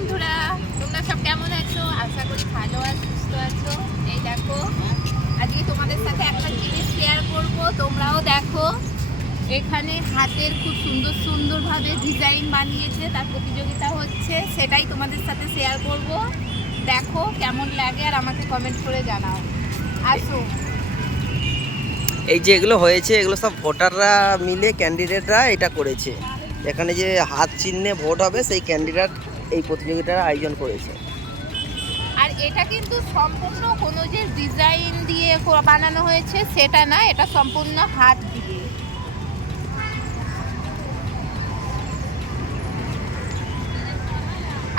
বন্ধুরা, তোমরা সব কেমন আছো? আশা করি ভালো আর সুস্থ আছো। এই দেখো, আজকে তোমাদের সাথে একটা জিনিস শেয়ার করব, তোমরাও দেখো। এখানে হাতের খুব সুন্দর সুন্দরভাবে ডিজাইন বানিয়েছে, তার প্রতিযোগিতা হচ্ছে, সেটাই তোমাদের সাথে শেয়ার করব। দেখো কেমন লাগে আর আমাকে কমেন্ট করে জানাও। আসো। এই যে এগুলো হয়েছে, এগুলো সব ভোটাররা মিলে, ক্যান্ডিডেটরা এটা করেছে। এখানে যে হাত চিহ্নে ভোট হবে, সেই ক্যান্ডিডেট এই প্রতিযোগিতার আয়োজন করেছে। আর এটা কিন্তু সম্পূর্ণ কোনো যে ডিজাইন দিয়ে বানানো হয়েছে সেটা না, এটা সম্পূর্ণ হাত দিয়ে।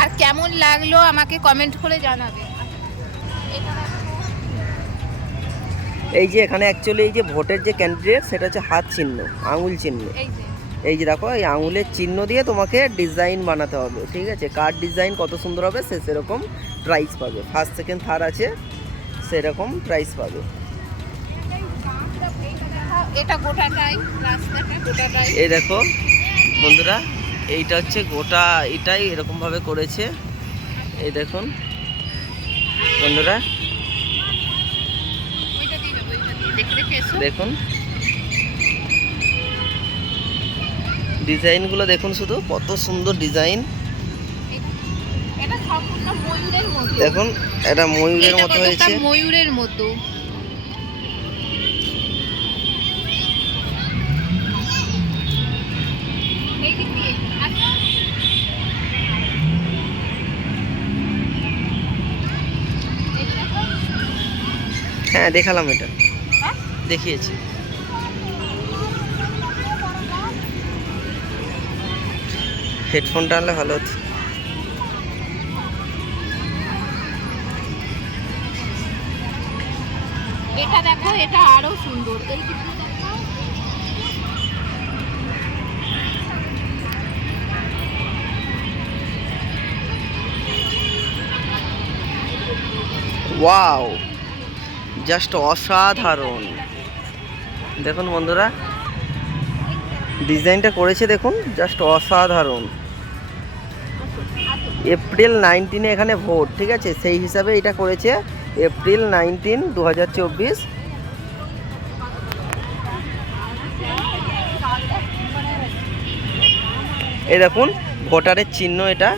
আর কেমন লাগলো আমাকে কমেন্ট করে জানাবে। এই যে এখানে অ্যাকচুয়ালি এই যে ভোটের যে ক্যান্ডিডেট, সেটা হচ্ছে হাত চিহ্ন, আঙুল চিহ্ন। এই যে দেখো, এই আঙুলের চিহ্ন দিয়ে তোমাকে ডিজাইন বানাতে হবে, ঠিক আছে? কার ডিজাইন কত সুন্দর হবে সে সেরকম প্রাইজ পাবে। ফার্স্ট সেকেন্ড থার্ড আছে, সেরকম প্রাইজ পাবে। এটা গোটাটাই, রাস্তাটা গোটাটাই। এই দেখো বন্ধুরা, এইটা হচ্ছে গোটা, এটাই এরকমভাবে করেছে। এই দেখুন বন্ধুরা, দেখুন ডিজাইনগুলো দেখুন, শুধু কত সুন্দর ডিজাইন। দেখুন, এটা ময়ূরের মতো হয়েছে, ময়ূরের মতো। হ্যাঁ দেখালাম, এটা দেখিয়েছি। হেডফোনটা আনলে ভালো হতো। এটা দেখো, এটা আরো সুন্দর। এই দিকটা দেখো, ওয়াও, জাস্ট অসাধারণ। দেখুন বন্ধুরা, ডিজাইনটা করেছে দেখুন, জাস্ট অসাধারণ। এপ্রিল 19 এখানে ভোট, ঠিক আছে? সেই হিসাবে এটা করেছে, এপ্রিল 19, 2024। এই দেখুন ভোটারের চিহ্ন, এটা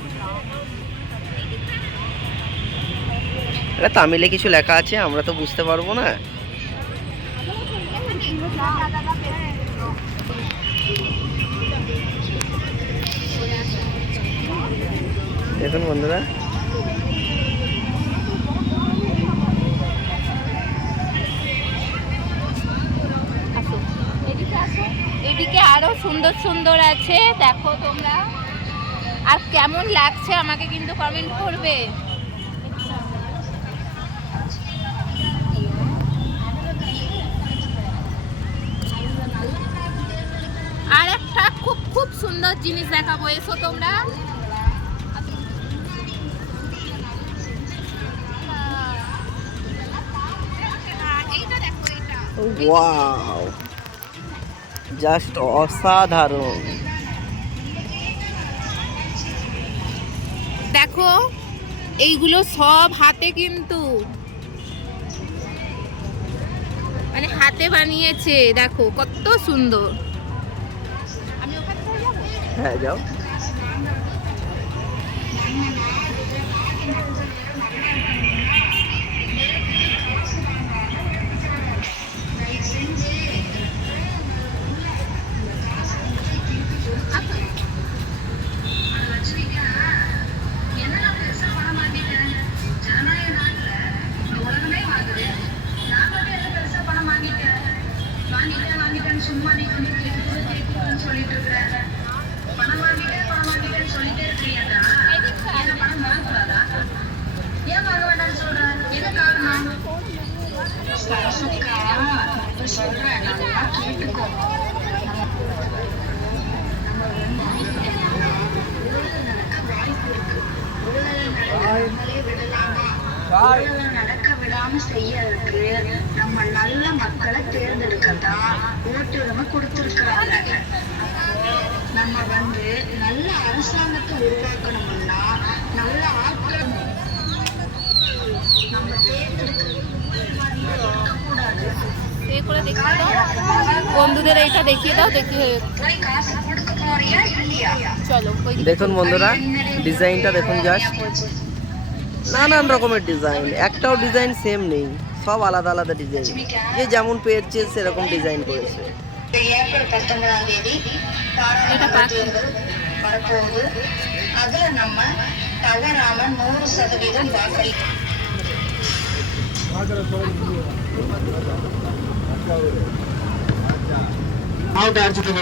তামিলে কিছু লেখা আছে, আমরা তো বুঝতে পারবো না। দেখুন বন্ধুরা, এদিকে আরো সুন্দর সুন্দর আছে, দেখো তোমরা। আর কেমন লাগছে আমাকে কিন্তু কমেন্ট করবে। আর একটা খুব খুব সুন্দর জিনিস দেখাবো, এসো তোমরা। ওয়াও, জাস্ট অসাধারণ। দেখো, এইগুলো সব হাতে, কিন্তু মানে হাতে বানিয়েছে। দেখো কত সুন্দর। আমি ওখানে যাবো। হ্যাঁ যাও। சும்மா நீ வந்து சொல்லிட்டு இருக்கிற பணம் வாங்கிட்டேன்னு சொல்லிட்டே இருக்கிறியாடா. பணம் வாங்கக்கூடாதா? ஏன் வாங்க வேண்டாம்னு சொல்ற? என்ன காரணம்? சொல்றேன், நல்லா கேட்டுக்கோ. நடக்க விடாம செய்யறதுக்கு நம்ம நல்ல மக்களை தேர்ந்தெடுக்கத்தான் ஓட்டுரிமை கொடுத்திருக்கிறாங்க. நம்ம வந்து நல்ல அரசாங்கத்தை உருவாக்கணும்னா நல்ல দেখিয়ে দাও, বন্ধুদের এইটা দেখিয়ে দাও, দেখিয়ে போய் காசு கொடுக்க போறியா இல்லையா? চলো ওই দিকে দেখুন বন্ধুরা ডিজাইনটা দেখুন জাস্ট, নানান রকমের ডিজাইন, একটাও ডিজাইন সেম নেই, সব আলাদা আলাদা ডিজাইন, যে যেমন পেয়েছে সেরকম ডিজাইন করেছে। ஏப்ரல் 19ஆம் தேதி பாராளுமன்ற தேர்தல் வரப்போகுது. அதுல நம்ம தவறாம 100% வாக்களி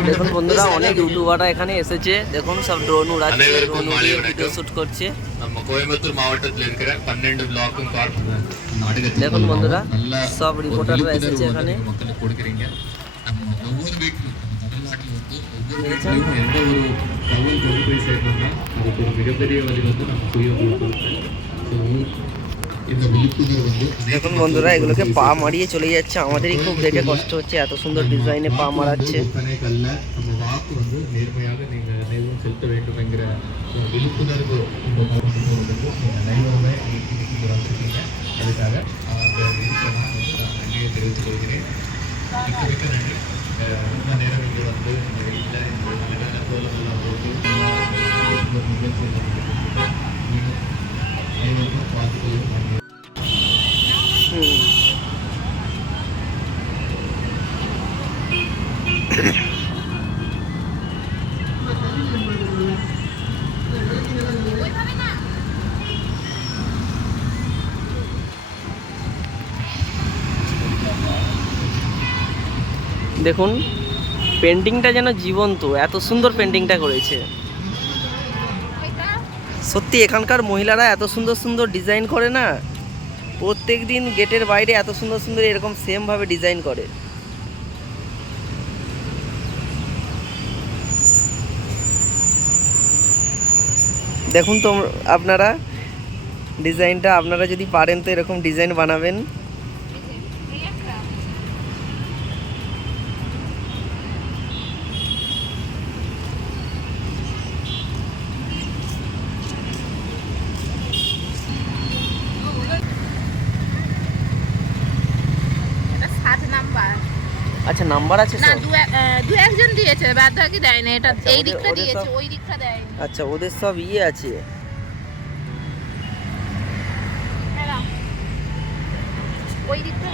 দেখুন বন্ধুরা অনেক ইউটিউবাররা এখানে এসেছে, দেখুন সব ড্রোন উড়াচ্ছে, ড্রোন উড়িয়ে ভিডিও শুট করছে। நம்ம கோயம்புத்தூர் மாவட்டத்தில் இருக்கிற 12 பிளாக்கும் দেখুন বন্ধুরা সব রিপোর্টাররা এসেছে এখানে। மக்களுக்கு கொடுக்குறீங்க. நம்ம ஒவ்வொரு வீட்டிலும் தமிழ்நாட்டில் வந்து ஒவ்வொரு வீட்டிலும் எந்த ஒரு தகவல் கொண்டு போய் சேர்க்கணும்னா அதுக்கு ஒரு மிகப்பெரிய வழி வந்து நம்ம சுய விழிப்புணர்வு. இந்த விழிப்புணர்வு வந்து দেখুন বন্ধুরা এগুলোকে পা মারিয়ে চলে যাচ্ছে, আমাদেরই খুব দেখে কষ্ট হচ্ছে, এত সুন্দর ডিজাইনে পা মারাচ্ছে। விற்பனைகள்ல நம்ம வாக்கு வந்து நேர்மையாக நீங்க நேர்மையாக செலுத்த வேண்டும் என்கிற ஒரு விழிப்புணர்வு இந்த மாவட்டத்தில் போகிறதுக்கு நீங்க அனைவருமே இன்னைக்கு வந்துருக்கீங்க. அதுக்காக அந்த இதுக்கு நான் வந்து நான் நன்றியை தெரிவித்துக் கொள்கிறேன். மிக்க மிக்க நன்றி. ரொம்ப நேரம் இங்கே வந்து இந்த வீட்டில் இந்த அழகான கோலங்கள்லாம் போட்டு நிகழ்ச்சியில் அனைவருக்கும் பார்த்துக்கொள்ளும் நன்றி. দেখুন পেন্টিংটা যেন জীবন্ত, এত সুন্দর পেন্টিংটা করেছে। সত্যি এখানকার মহিলারা এত সুন্দর সুন্দর ডিজাইন করে না, প্রত্যেক দিন গেটের বাইরে এত সুন্দর সুন্দর এরকম সেমভাবে ডিজাইন করে। দেখুন তো আপনারা ডিজাইনটা, আপনারা যদি পারেন তো এরকম ডিজাইন বানাবেন। আচ্ছা নাম্বার আছে না, সব? দু একজন দিয়েছে, বাদ বাকি দেয় না। এটা আচ্ছা, এই ওদের- দিকটা ওদের দিয়েছে, সব- ওই দিকটা দেয়নি। আচ্ছা ওদের সব ইয়ে আছে। দাঁড়াও, ওই দিকটা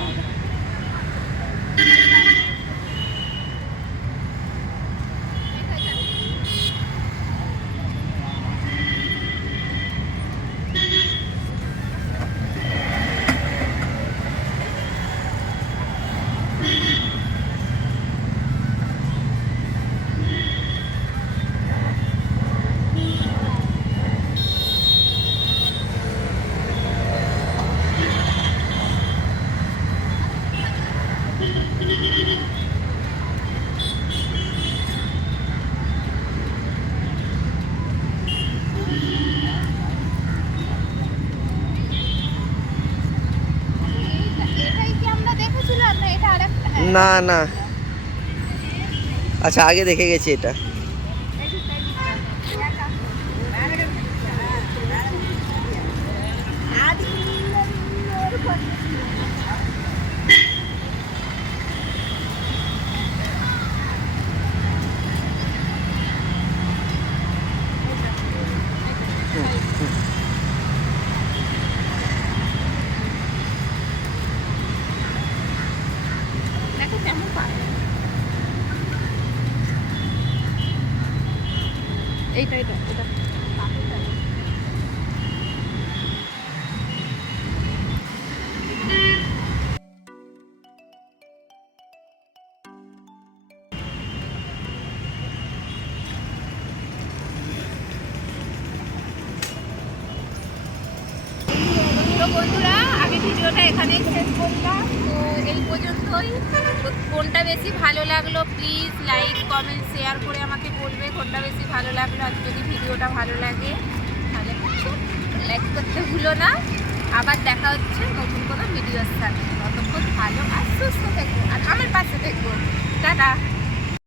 এটাই কি আমরা দেখেছিলাম না? এটা আরেকটা। না না, আচ্ছা আগে দেখে গেছি এটা। দেখো কেমন পায়। এইটা এটা এটা তো বন্ধুরা, আমি ভিডিওটা এখানেই শেষ করলাম। তো এই পর্যন্তই। তো কোনটা বেশি ভালো লাগলো প্লিজ লাইক কমেন্ট শেয়ার করে আমাকে বলবে কোনটা বেশি ভালো লাগলো। আর যদি ভিডিওটা ভালো লাগে তাহলে লাইক করতে ভুলো না। আবার দেখা হচ্ছে নতুন কোনো ভিডিওর সাথে। ততক্ষণ ভালো আর সুস্থ থেকো আর আমার পাশে থেকো। টাটা।